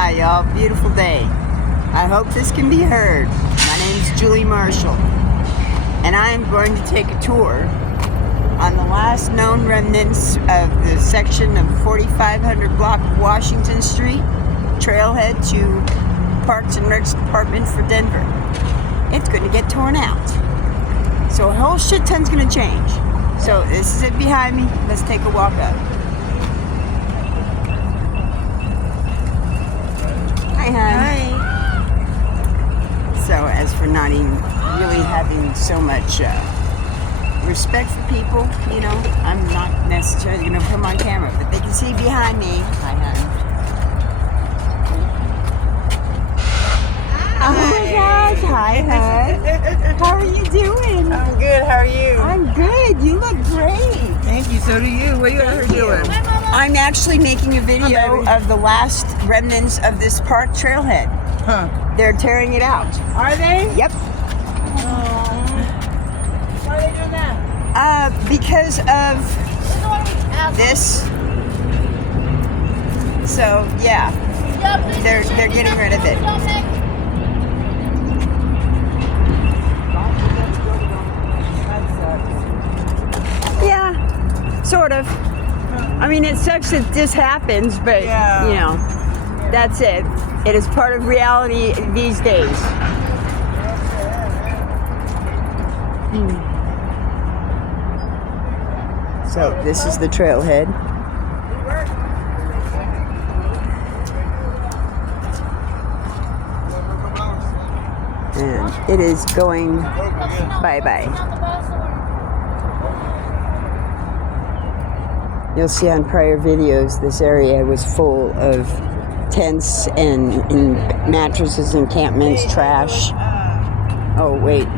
Hi y'all, beautiful day. I hope this can be heard. My name's Julie Marshall, and I am going to take a tour on the last known remnants of the section of 4500 block of Washington Street, trailhead to Parks and Recs Department for Denver. It's going to get torn out. So a whole shit ton's going to change. So this is it behind me. Let's take a walk up. Hi, hon. Hi. So as for not even really having so much respect for people, you know, I'm not necessarily going to put them on camera, but they can see behind me. Hi, hon. Oh my gosh, hi, hon. How are you doing? I'm good. How are you? I'm good. You look great. Thank you. So do you. What are you out here doing? I'm actually making a video of the last remnants of this park trailhead. Huh? They're tearing it out. Are they? Yep. Why are they doing that? Because of this. So yeah, they're getting rid of it. Yeah, sort of. I mean, it sucks that this happens, but you know, that's it. It is part of reality these days. So this is the trailhead. And it is going bye-bye. You'll see on prior videos, this area was full of tents and mattresses, encampments, trash. Oh, wait.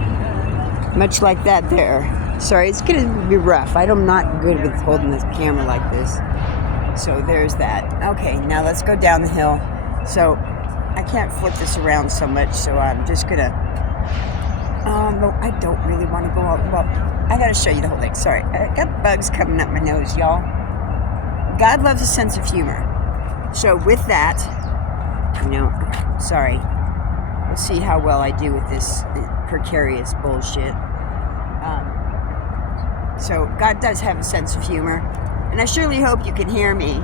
Much like that there. Sorry, it's going to be rough. I'm not good with holding this camera like this. So there's that. Okay, now let's go down the hill. So I can't flip this around so much, so I'm just going to... no, I don't really want to go out. Well, I got to show you the whole thing. Sorry. I got bugs coming up my nose, y'all. God loves a sense of humor. So with that, you know, sorry, we'll see how well I do with this precarious bullshit. So God does have a sense of humor, and I surely hope you can hear me,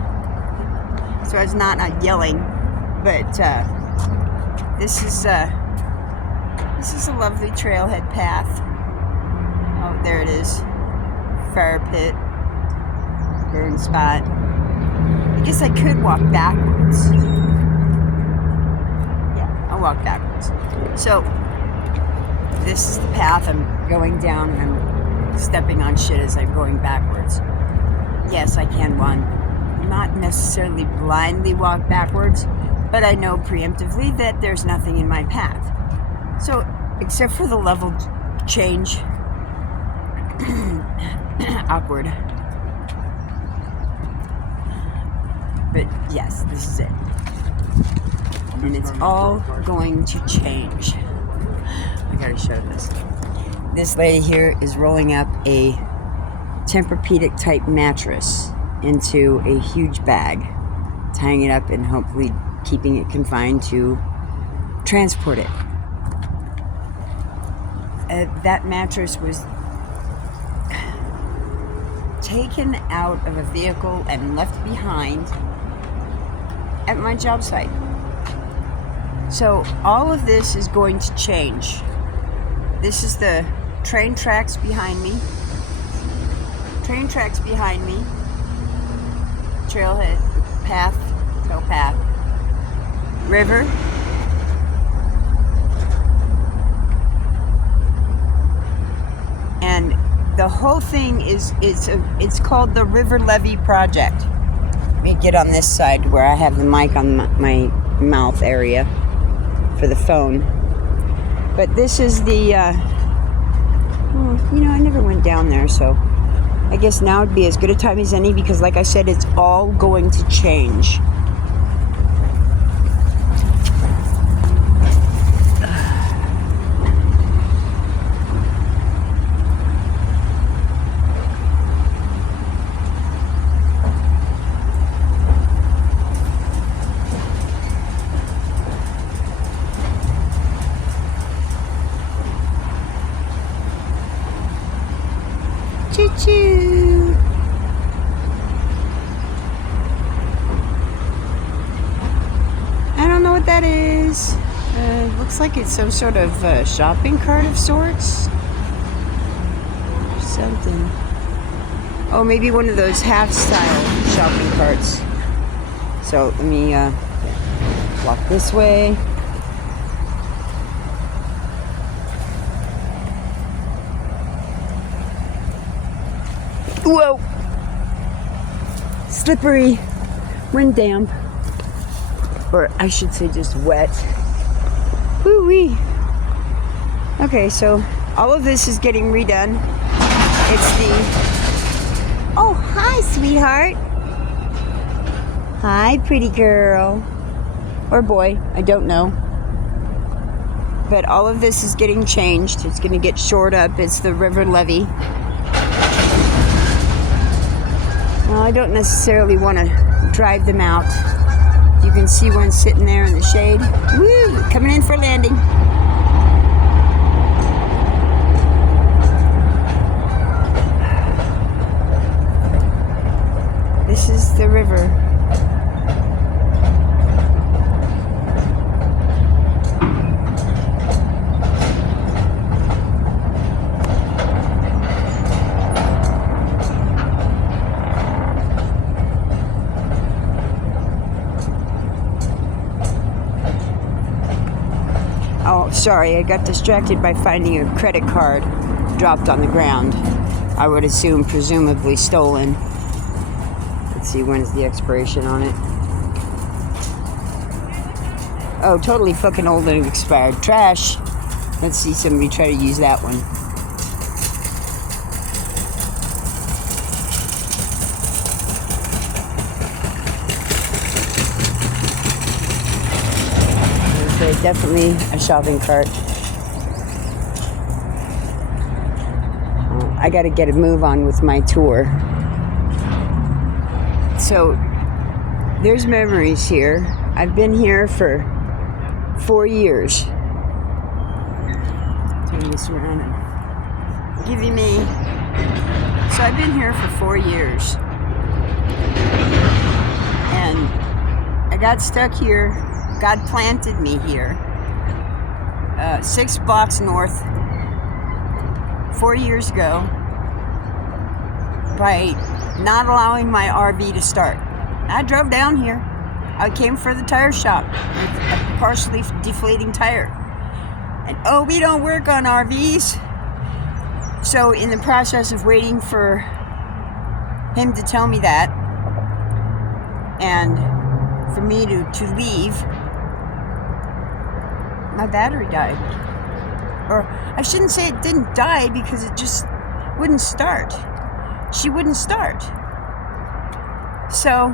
so as not yelling. But this is a lovely trailhead path. Oh, there it is, fire pit, burn spot. I guess I could walk backwards. Yeah, I'll walk backwards. So, this is the path I'm going down, and I'm stepping on shit as I'm going backwards. Yes, I can not necessarily blindly walk backwards, but I know preemptively that there's nothing in my path. So, except for the level change, awkward. But yes, this is it. And it's all going to change. I gotta show this. This lady here is rolling up a Tempur-Pedic type mattress into a huge bag, tying it up and hopefully keeping it confined to transport it. That mattress was taken out of a vehicle and left behind at my job site. So all of this is going to change. This is the train tracks behind me. Train tracks behind me. Trailhead, path, trail path. River. And the whole thing it's called the River Levee Project. Let me get on this side where I have the mic on my mouth area for the phone. But this is the, you know, I never went down there, so I guess now would be as good a time as any, because like I said, it's all going to change. Choo. I don't know what that is. Looks like it's some sort of shopping cart of sorts. Or something. Oh, maybe one of those half-style shopping carts. So let me walk this way. Whoa! Slippery, wind damp, or I should say just wet. Woo-wee. Okay, so all of this is getting redone. It's the... Oh, hi, sweetheart. Hi, pretty girl. Or boy, I don't know. But all of this is getting changed. It's going to get shored up. It's the river levee. Well, I don't necessarily want to drive them out. You can see one sitting there in the shade. Woo! Coming in for landing. This is the river. Oh, sorry, I got distracted by finding a credit card dropped on the ground. I would assume presumably stolen. Let's see, when is the expiration on it? Oh, totally fucking old and expired. Trash. Let's see somebody try to use that one. Definitely a shopping cart. I got to get a move on with my tour. So there's memories here. I've been here for 4 years. Turn this around and give you me. So I've been here for 4 years. And I got stuck here. God planted me here, 6 blocks north, 4 years ago, by not allowing my RV to start. I drove down here. I came for the tire shop with a partially deflating tire. And oh, we don't work on RVs. So in the process of waiting for him to tell me that, and for me to leave, my battery died. Or I shouldn't say it didn't die, because it just wouldn't start. She wouldn't start. So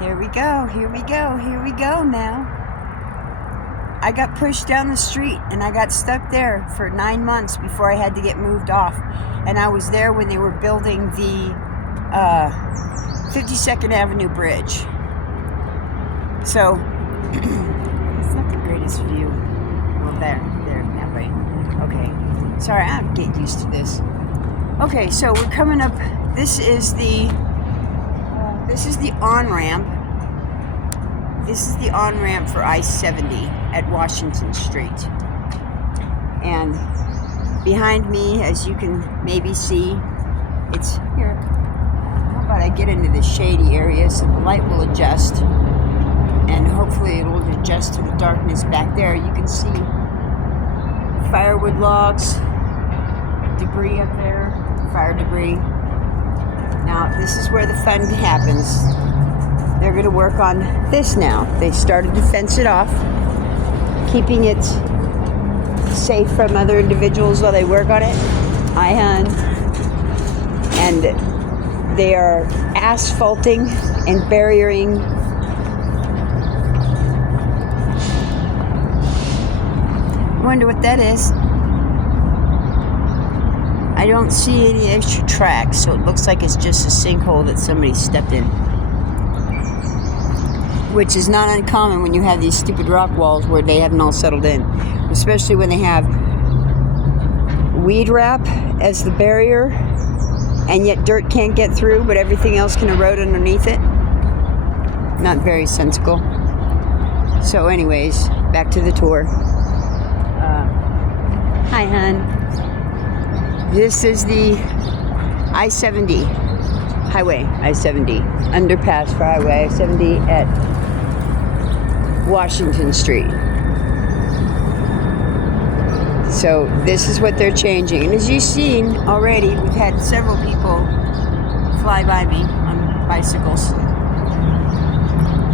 here we go, here we go, here we go now. I got pushed down the street and I got stuck there for 9 months before I had to get moved off. And I was there when they were building the 52nd Avenue Bridge. So it's not the greatest view. Well, there, that way. Okay. Sorry, I'll get used to this. Okay, so we're coming up. This is the on-ramp. This is the on-ramp for I-70 at Washington Street. And behind me, as you can maybe see, it's here. How about I get into the shady area so the light will adjust, and hopefully it will adjust to the darkness back there. You can see firewood logs, debris up there, fire debris. Now, this is where the fun happens. They're going to work on this now. They started to fence it off, keeping it safe from other individuals while they work on it. And they are asphalting and barriering. I wonder what that is. I don't see any extra tracks, so it looks like it's just a sinkhole that somebody stepped in. Which is not uncommon when you have these stupid rock walls where they haven't all settled in. Especially when they have weed wrap as the barrier, and yet dirt can't get through, but everything else can erode underneath it. Not very sensible. So anyways, back to the tour. Hi, hon. This is the I-70 highway, I-70 underpass for highway I-70 at Washington Street. So this is what they're changing. And as you've seen already, we've had several people fly by me on bicycles.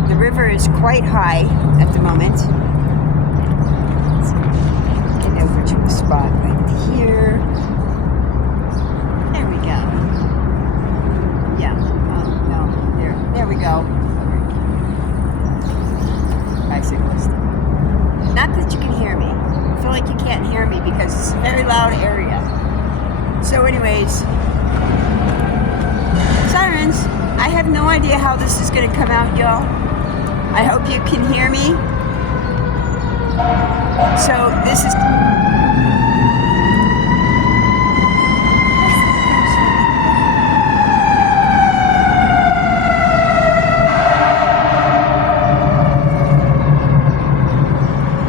The river is quite high at the moment. Let's get over to a spot right here. There we go. Yeah. Oh, no. There we go. Bicyclist. Not that you can hear me. I feel like you can't hear me because it's a very loud area. So anyways, sirens. I have no idea how this is going to come out, y'all. I hope you can hear me. So this is...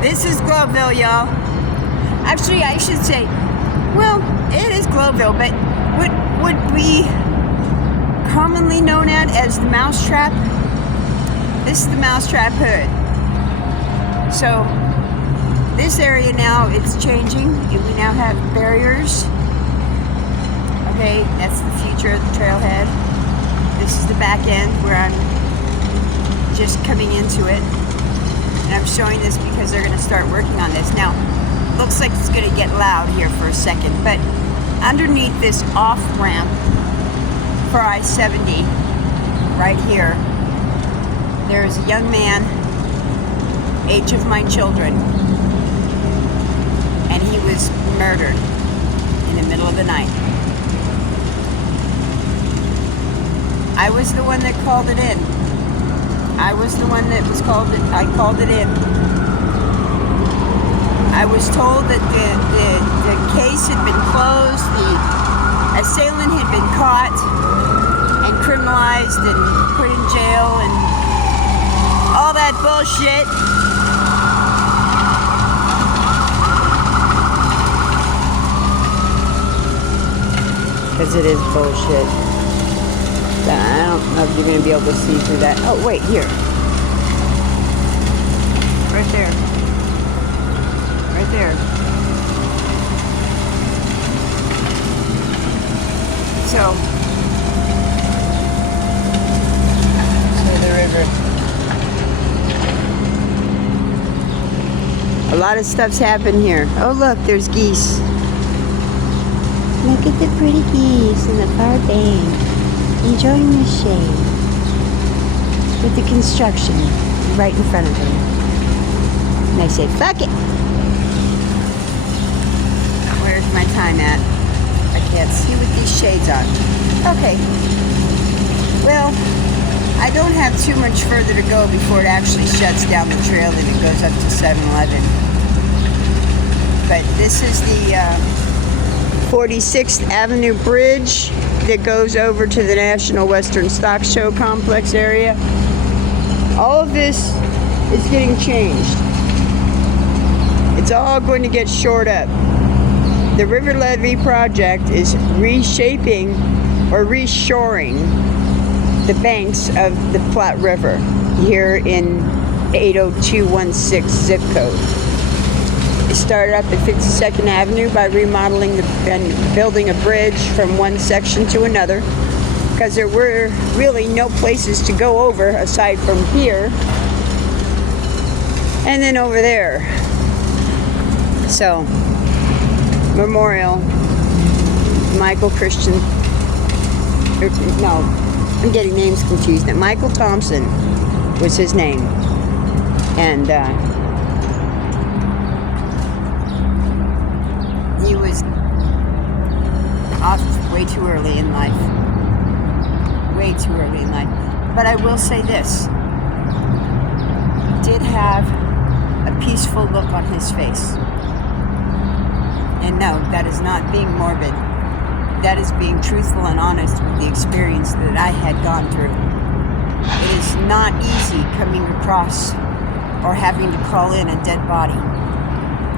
This is Globeville, y'all. Actually, I should say, well, it is Globeville, but what would be commonly known as the Mousetrap? This is the Mousetrap Hood. So this area now, it's changing. We now have barriers. Okay, that's the future of the trailhead. This is the back end where I'm just coming into it. And I'm showing this because they're going to start working on this. Now, looks like it's going to get loud here for a second, but underneath this off-ramp for I-70, right here, there is a young man, age of my children, and he was murdered in the middle of the night. I was the one that called it in. I was the one that was called it. I called it in. I was told that the case had been closed, the assailant had been caught and criminalized and put in jail and all that bullshit. Because it is bullshit. I don't know if you're going to be able to see through that. Oh, wait, here. Right there. Right there. So the river. A lot of stuff's happened here. Oh, look, there's geese. Look at the pretty geese in the far bank, enjoying the shade with the construction right in front of them. And I said, fuck it. Where's my time at? I can't see with these shades on. Okay. Well, I don't have too much further to go before it actually shuts down the trail and it goes up to 7-Eleven. But this is the 46th Avenue Bridge that goes over to the National Western Stock Show Complex area. All of this is getting changed. It's all going to get shored up. The River Levee project is reshaping or reshoring the banks of the Platte River here in 80216 zip code. It started up at 52nd Avenue by remodeling and building a bridge from one section to another, because there were really no places to go over aside from here and then over there. So, Memorial, Michael Christian, no, I'm getting names confused. Michael Thompson was his name. And he was off way too early in life. Way too early in life. But I will say this. He did have a peaceful look on his face. And no, that is not being morbid. That is being truthful and honest with the experience that I had gone through. It is not easy coming across or having to call in a dead body.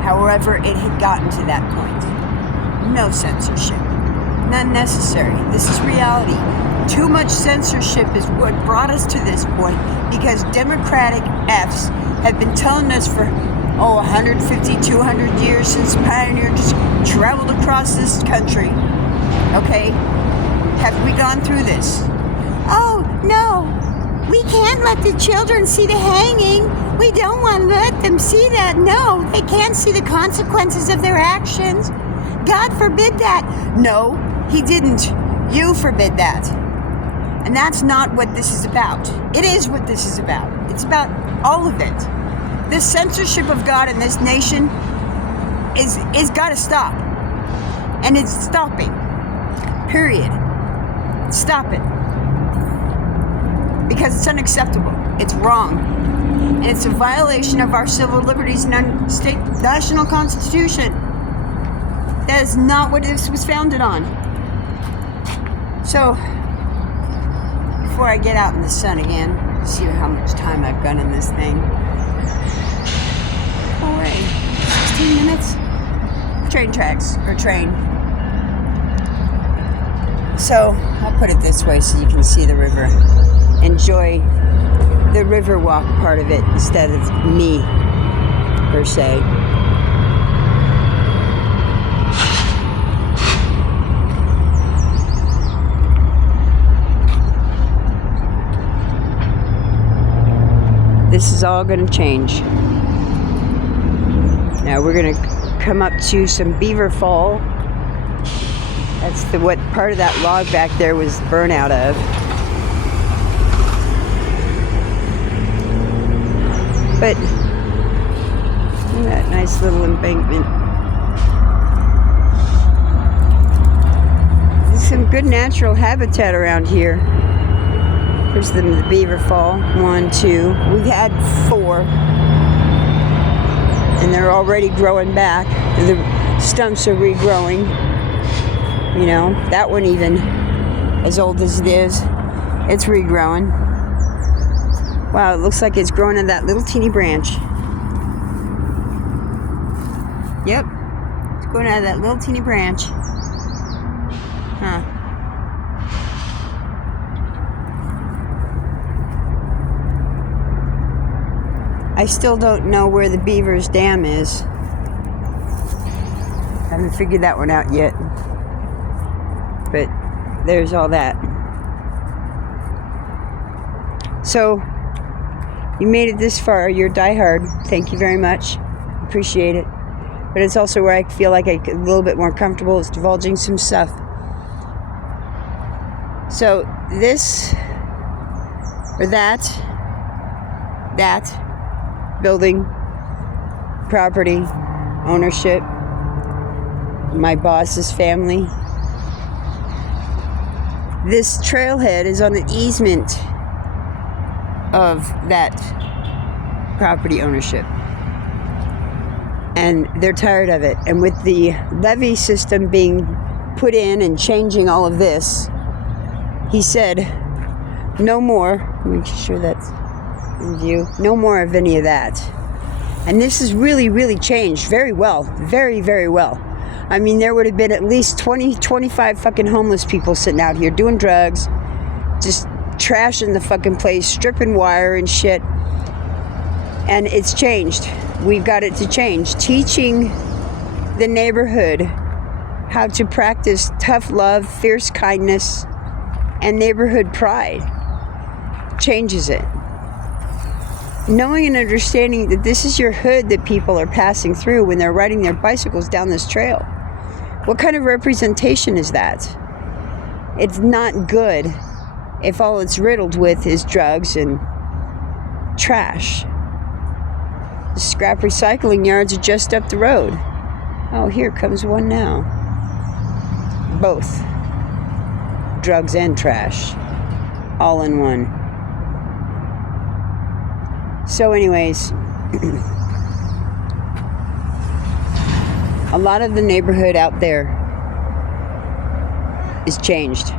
However, it had gotten to that point. No censorship. None necessary. This is reality. Too much censorship is what brought us to this point, because Democratic Fs have been telling us for 150, 200 years since pioneers traveled across this country. Okay? Have we gone through this? Oh, no. We can't let the children see the hanging. We don't want to let them see that. No, they can't see the consequences of their actions. God forbid that. No, He didn't. You forbid that. And that's not what this is about. It is what this is about. It's about all of it. This censorship of God in this nation is got to stop. And it's stopping. Period. Stop it. Because it's unacceptable. It's wrong. And it's a violation of our civil liberties and our state national constitution. That is not what this was founded on. So, before I get out in the sun again, see how much time I've got in this thing. Oh wait, 16 minutes? Train tracks, or train. So, I'll put it this way so you can see the river. Enjoy the river walk part of it instead of me, per se. This is all going to change. Now we're going to come up to some Beaver Fall. That's what part of that log back there was burnt out of. But look at that nice little embankment. There's some good natural habitat around here. Here's the Beaver Fall. 1, 2. We've had 4. And they're already growing back. The stumps are regrowing. You know, that one even, as old as it is, it's regrowing. Wow, it looks like it's growing in that little teeny branch. Yep, it's growing out of that little teeny branch. Huh. I still don't know where the Beaver's Dam is. Haven't figured that one out yet. But there's all that. So, you made it this far. You're diehard. Thank you very much. Appreciate it. But it's also where I feel like I'm a little bit more comfortable is divulging some stuff. So this or that building, property, ownership, my boss's family. This trailhead is on the easement of that property ownership. And they're tired of it. And with the levee system being put in and changing all of this, he said, no more, make sure that's in view, no more of any of that. And this has really, really changed very well. Very, very well. I mean, there would have been at least 20, 25 fucking homeless people sitting out here doing drugs, just trashing the fucking place, stripping wire and shit. And it's changed. We've got it to change. Teaching the neighborhood how to practice tough love, fierce kindness, and neighborhood pride changes it. Knowing and understanding that this is your hood that people are passing through when they're riding their bicycles down this trail. What kind of representation is that? It's not good if all it's riddled with is drugs and trash. The scrap recycling yards are just up the road. Oh, here comes one now. Both. Drugs and trash. All in one. So anyways, A lot of the neighborhood out there is changed.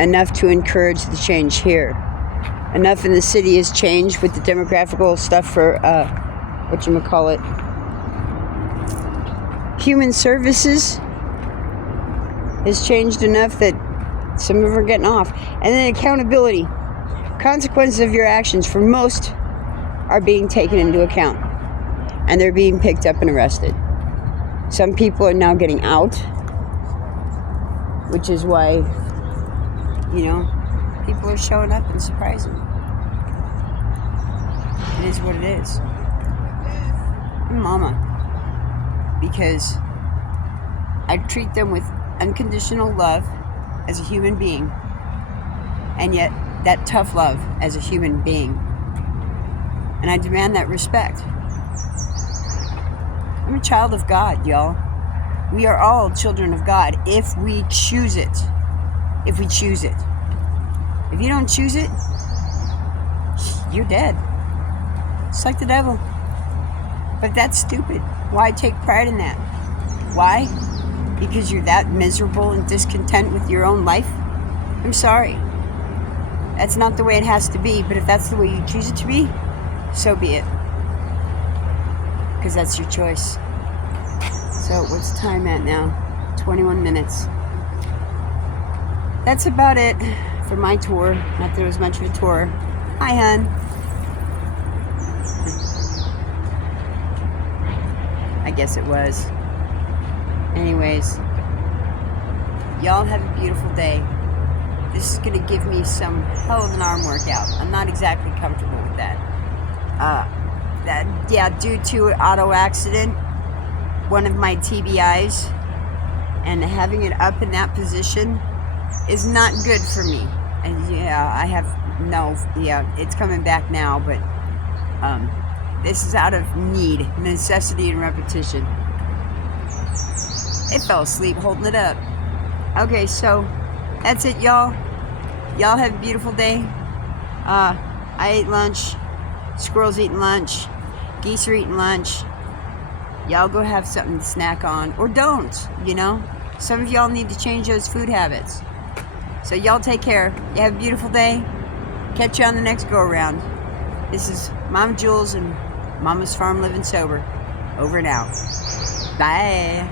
Enough to encourage the change here. Enough in the city is changed with the demographical stuff for, whatchamacallit, human services has changed enough that some of them are getting off. And then accountability. Consequences of your actions for most are being taken into account. And they're being picked up and arrested. Some people are now getting out, which is why, you know, people are showing up and surprising. It is what it is. I'm mama. Because I treat them with unconditional love as a human being. And yet, that tough love as a human being. And I demand that respect. I'm a child of God, y'all. We are all children of God if we choose it. If we choose it. If you don't choose it, you're dead. It's like the devil. But that's stupid. Why take pride in that? Why? Because you're that miserable and discontent with your own life? I'm sorry. That's not the way it has to be, but if that's the way you choose it to be, so be it. Because that's your choice. So, what's the time at now? 21 minutes. That's about it for my tour. Not that it was much of a tour. Hi, hun. I guess it was. Anyways, y'all have a beautiful day. This is going to give me some hell of an arm workout. I'm not exactly comfortable with that. Due to an auto accident, one of my TBIs, and having it up in that position is not good for me. And it's coming back now, but this is out of need, necessity, and repetition. It fell asleep holding it up. Okay, so that's it, y'all. Y'all have a beautiful day. I ate lunch. Squirrels eating lunch. Geese are eating lunch. Y'all go have something to snack on. Or don't, you know. Some of y'all need to change those food habits. So y'all take care. You have a beautiful day. Catch you on the next go-around. This is Mama Jules and Mama's Farm Living Sober. Over and out. Bye.